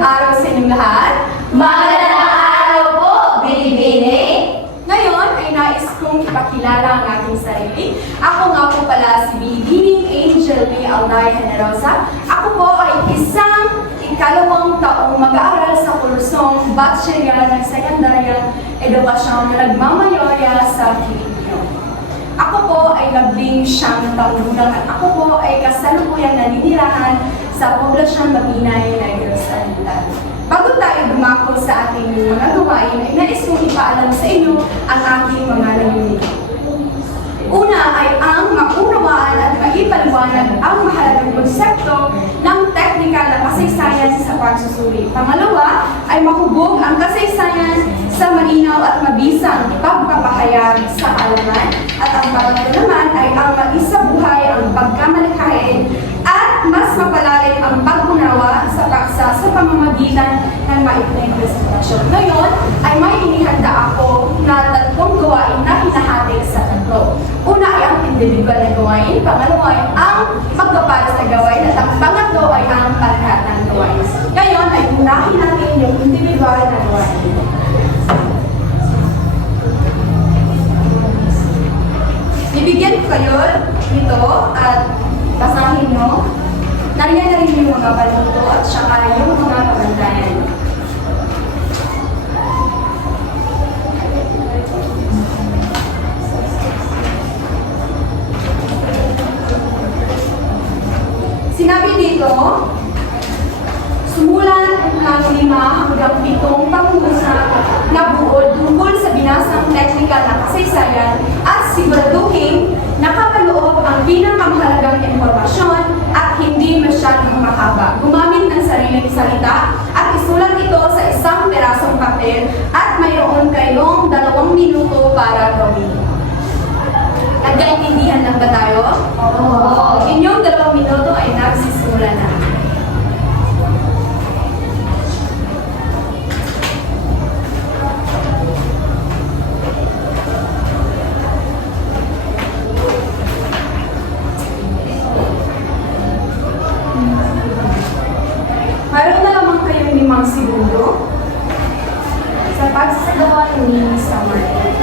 Magandang araw sa inyong lahat. Magandang araw po, Binibini! Ngayon ay nais kong ipakilala ang aking sarili. Ako nga po pala si Binibining Angel May Alday Generosa. Ako po ay isang ikalawang taong mag-aaral sa kursong Bachelor ng Sekundaryang Edukasyon na nagmamayorya sa Filipino. Ako po ay 19 taong gulang at ako po ay kasalukuyang naninirahan sa poblasyon Mabinay, Negros Oriental. Bago tayo dumako sa ating mga gawain, ay nais kong ipaalam sa inyo ang aking mga layunin. Una ay ang maunawaan at maipaliwanag ang mahalagang konsepto ng teknikal na kasaysayan sa pagsusuri. Pangalawa ay mahubog ang kasaysayan sa malinaw at mabisang pagpapahayag sa kaalaman. At ang pangatlo naman ay ang maisabuhay ang pagkamalikhain at mas mapalalim ang pag-unawa sa paksa sa pamamagitan ng maikling presentasyon. Ngayon ay may inihanda ako na tatlong gawain na hinahati sa tatlo. Una ay ang individual na gawain, pangalawa ay ang magpaparas na gawain, at ang pangatlo ay ang pagkatang gawain. Ngayon ay unahin natin yung individual na gawain. Bibigyan ko kayo nito at basahin nyo. Nariyan na rin yung mga baluto at saka yung mga pabantayan. Sinabi dito, sumulat ng 5 hanggang 7 pangungusap na buod tungkol sa binasang teknikal na kasaysayan at siguraduhin nakakaloob ang pinakamahalagang impormasyon at hindi masyadong mahaba. Gumamit ng sariling salita at isulat ito sa isang perasong papel at mayroon kayong 2 minuto para gawin. Nagkaintindihan lang ba tayo? Oo. Inyong 2 minuto ay nagsisimula na. Mayroon na lamang kayong 5 segundo sa pagsasagawa ni sa market.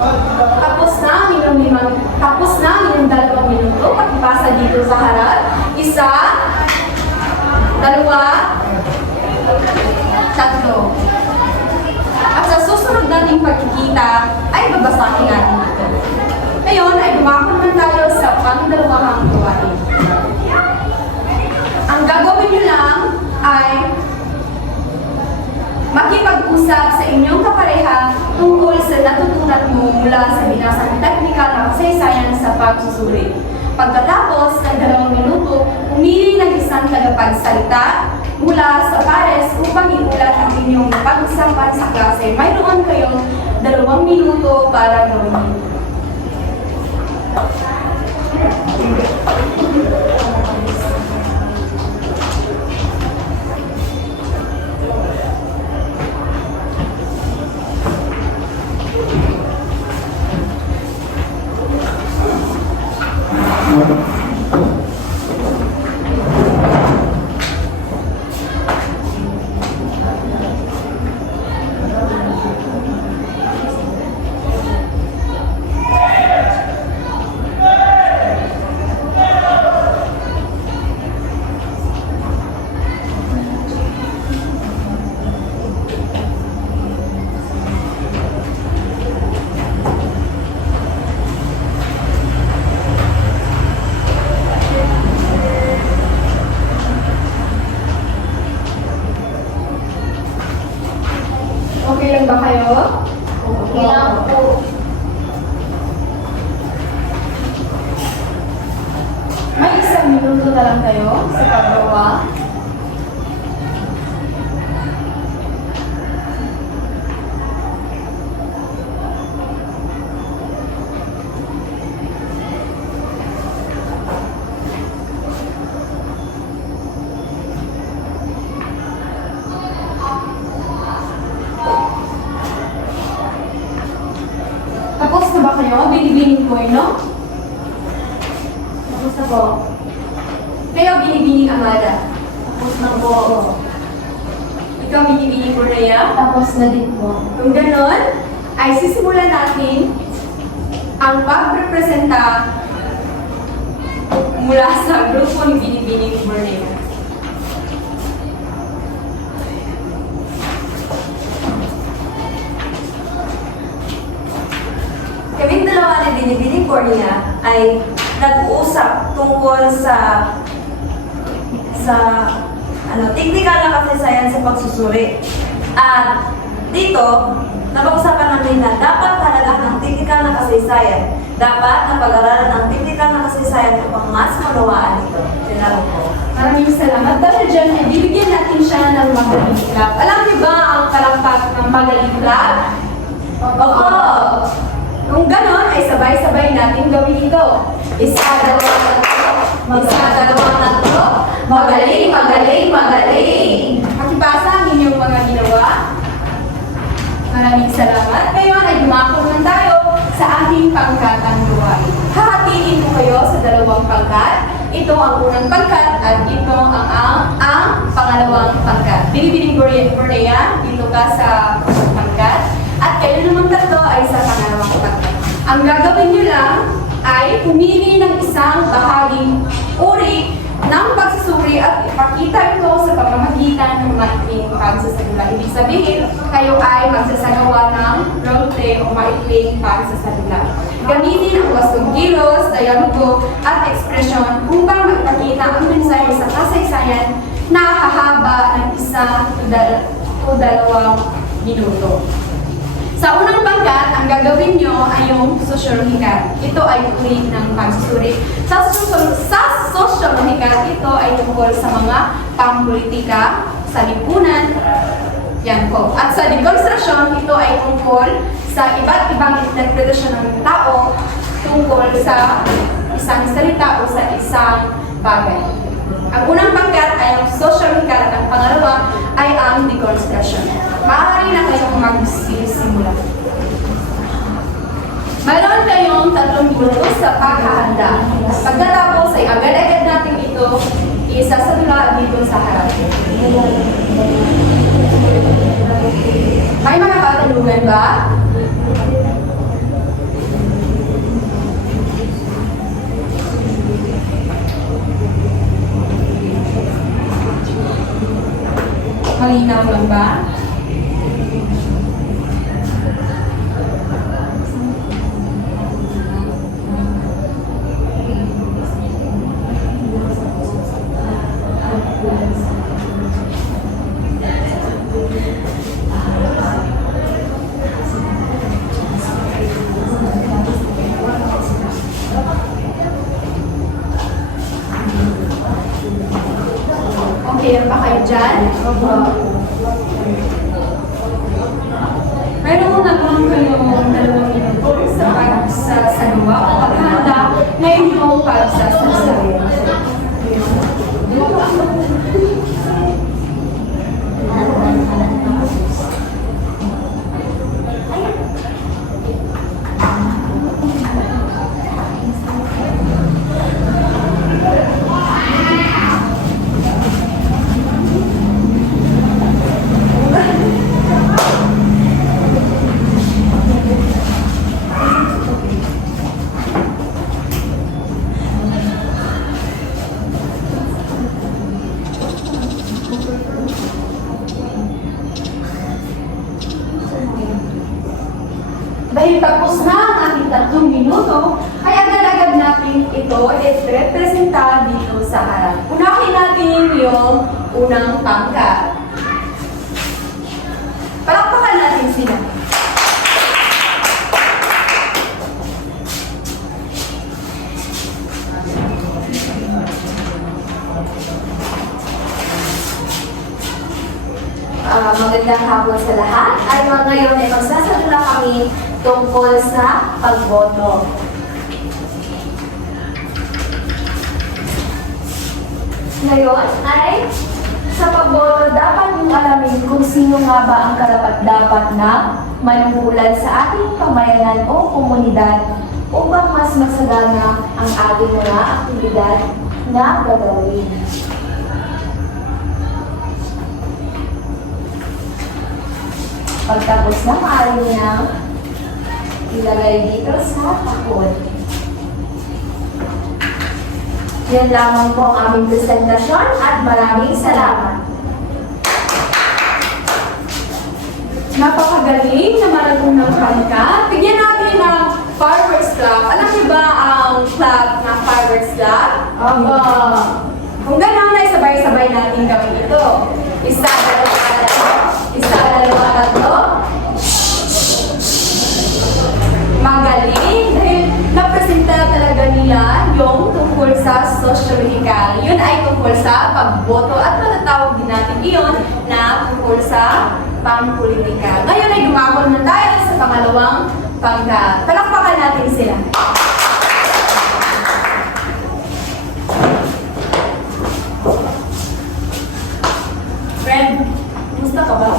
Tapos na ang inyong 2 minuto. Pakipasa dito sa harap. 1, 2, 3. At sa susunod nating pagkikita ay babasahin natin ito. Ngayon ay dumako naman tayo sa pang-2 gawain. Ang gagawin nyo lang ay makipag-usap sa inyong kapareha tungkol sa natutunan mo mula sa binasang teknikal na kasaysayan sa pagsusuri. Pagkatapos ng 2 minuto, pumili ng isang tagapagsalita mula sa pares upang iulat ang inyong pag-usapan sa klase. Mayroon kayong 2 minuto para gawin ito. Okay lang ba kayo? Okay lang po. May 1 minuto na lang kayo sa paggawa. na ba kayo? Binibining ko, no? Tapos na po. Kayo, Binibining Amada. Tapos na po. Ikaw, Binibining Cornea. Tapos na din po. Kung ganon, ay sisimulan natin ang pagrepresenta mula sa grupo ni Binibining Cornea. Kaming dalawa ni Binibining Cornea ay nag-uusap tungkol sa technical na kasaysayan sa pagsusuri. At dito, napag-usapan namin na dapat halaga ng technical na kasaysayan. Dapat na pag-aralan ang technical na kasaysayan upang mas malawaan ito. Sinaro po. Maraming salamat. Dahil dyan, ay bibigyan natin siya ng Magaling Club. Alam niyo ba ang kalampak ng Magaling Club? Opo! Kung ganon, ay sabay-sabay natin gawin ito. Isa, dalawa, tatlo. Isa, dalawa, tatlo. Magaling, magaling, magaling. Pakipasa ang inyong mga ginawa. Maraming salamat. Ngayon ay dumako naman tayo sa ating pangkatang gawain. Hahatiin ko kayo sa dalawang pangkat. Ito ang unang pangkat at ito ang pangalawang pangkat. Binibining Cornea, dito ka sa pangkat. At kayo namang tatlo ay sa pangalawang pangkat. Ang gagawin nyo lang ay pumili ng isang bahaging uri ng pagsusuri at ipakita ito sa pamamagitan ng maikling pagsasalula. Ibig sabihin, kayo ay magsasagawa ng role play o maikling pagsasalula. Gamitin ang wastong kilos, dialogo, at ekspresyon upang magpakita ang mensahe sa kasaysayan na hahaba ng isa o dalawang minuto. Sa unang pangkat, ang gagawin nyo ay yung sosyologikal. Ito ay uri ng pagsusuri. Sa sosyologikal, ito ay tungkol sa mga pampolitika, sa lipunan, yan po. At sa dekonstruksyon, ito ay tungkol sa iba't ibang interpretasyon ng tao tungkol sa isang salita o sa isang bagay. Ang unang pangkat ay ang sosyologikal at ang pangalawa ay ang deconstruction. Maaari na kayong magsisimula. Mayroon kayong 3 minuto sa paghahanda. Pagkatapos ay agad-agad natin ito isasadula dito sa harap. May mga katanungan ba? Malinaw lang ba? Okay ba kayo dyan? Mayroon naman kayong 2 minuto sa pagsasagawa o paghahanda na inyong pagsasasabi. Dahil tapos na ang ating 3 minuto, ay agad-agad natin ito i-representa dito sa harap. Unahin natin yung unang pangkat. Palakpakan natin sila. Magandang hapon sa lahat. At ngayon ay magsasadula kami tungkol sa pagboto. Ngayon ay sa pagboto dapat niyong alamin kung sino nga ba ang karapat-dapat na manunulan sa ating pamayanan o komunidad upang mas masagana ang ating mga aktibidad na gagawin. Pagtapos na, maaari niyang ilagay dito sa takod. Yan lamang po ang aming presentasyon at maraming salamat. Napakagaling na marunong ka. Tignan natin ang fireworks club. Alam niyo ba ang club na fireworks club? Aba! Kung gano'n ay sabay-sabay natin gawin ito. Isa, dalawa, tatlo. Isa, dalawa, tatlo. Magaling dahil napresenta talaga nila yung tungkol sa sosyologikal. Yun ay tungkol sa pagboto at matatawag din natin iyon na tungkol sa pampolitika. Ngayon ay dumako na tayo sa pangalawang pangkat. Palakpakan natin sila. Friend, kumusta ka ba?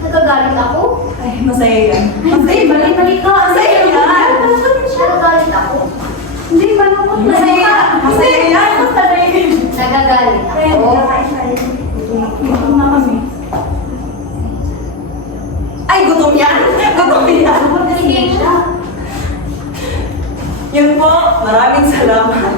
Nagagalit ako? Ay, masaya yan. Masaya, balik-balik ka. Masaya yan. Nagagalit ako? Hindi, malungkot. Masaya yan. Masaya yan. Nagagalit Friend, ako? kakain tayo. Gutom na kami. Ay, gutom yan! Gutom yan! Sige siya. Yun po, maraming salamat.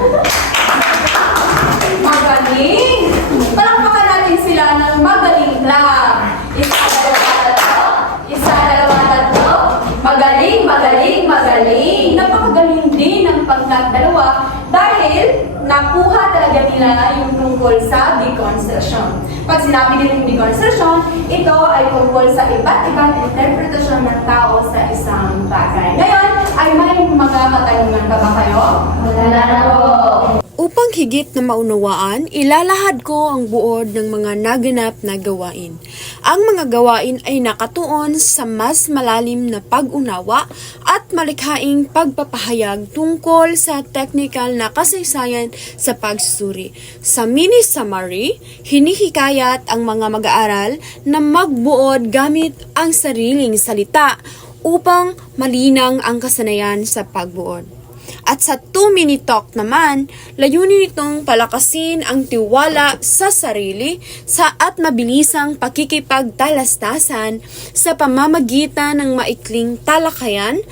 Magaling! Palakpakan natin sila ng magaling lang. Isa, dalawa, tatlo. Isa, dalawa, tatlo. Magaling, magaling, magaling. Napakagaling din ng pangkat dalawa dahil nakuha talaga nila yung tungkol sa deconstruction. Pag sinabi din yung deconstruction, ito ay tungkol sa iba't ibang interpretasyon ng tao sa isang bagay. Ngayon, ay may mga katanungan pa ba kayo? Wala na po. Upang higit na maunawaan, ilalahad ko ang buod ng mga naganap na gawain. Ang mga gawain ay nakatuon sa mas malalim na pag-unawa at malikhaing pagpapahayag tungkol sa technical na kasaysayan sa pagsusuri. Sa mini summary, hinihikayat ang mga mag-aaral na magbuod gamit ang sariling salita upang malinang ang kasanayan sa pagbuod. At sa 2-minute talk naman, layunin nitong palakasin ang tiwala sa sarili at mabilisang pakikipagtalastasan sa pamamagitan ng maikling talakayan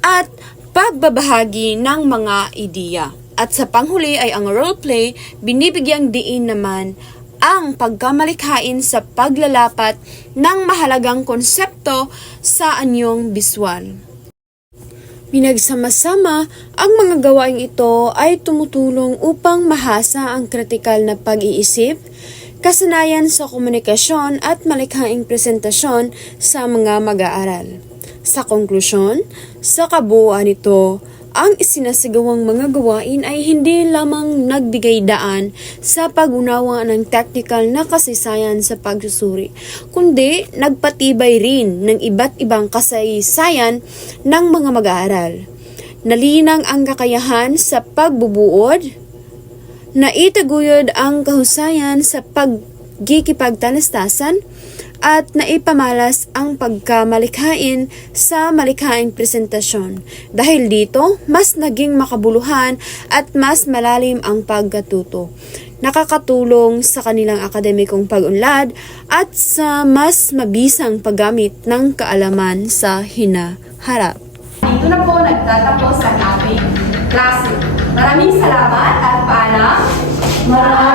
at pagbabahagi ng mga ideya. At sa panghuli ay ang roleplay, binibigyang diin naman ang pagkamalikhain sa paglalapat ng mahalagang konsepto sa anyong biswal. Pinagsama-sama, ang mga gawaing ito ay tumutulong upang mahasa ang kritikal na pag-iisip, kasanayan sa komunikasyon at malikhaing presentasyon sa mga mag-aaral. Sa konklusyon, sa kabuuan nito, ang isinasagawang mga gawain ay hindi lamang nagbigay daan sa pag-unawa ng technical na kasaysayan sa pagsusuri, kundi nagpatibay rin ng iba't ibang kasaysayan ng mga mag-aaral. Nalinang ang kakayahan sa pagbubuod, naitaguyod ang kahusayan sa pagkikipagtalastasan, at naipamalas ang pagkamalikhain sa malikhaing presentasyon. Dahil dito, mas naging makabuluhan at mas malalim ang pagkatuto. Nakakatulong sa kanilang akademikong pag-unlad at sa mas mabisang paggamit ng kaalaman sa hinaharap. Dito na po nagtatapos ang ating klase. Maraming salamat at paalam. Maraming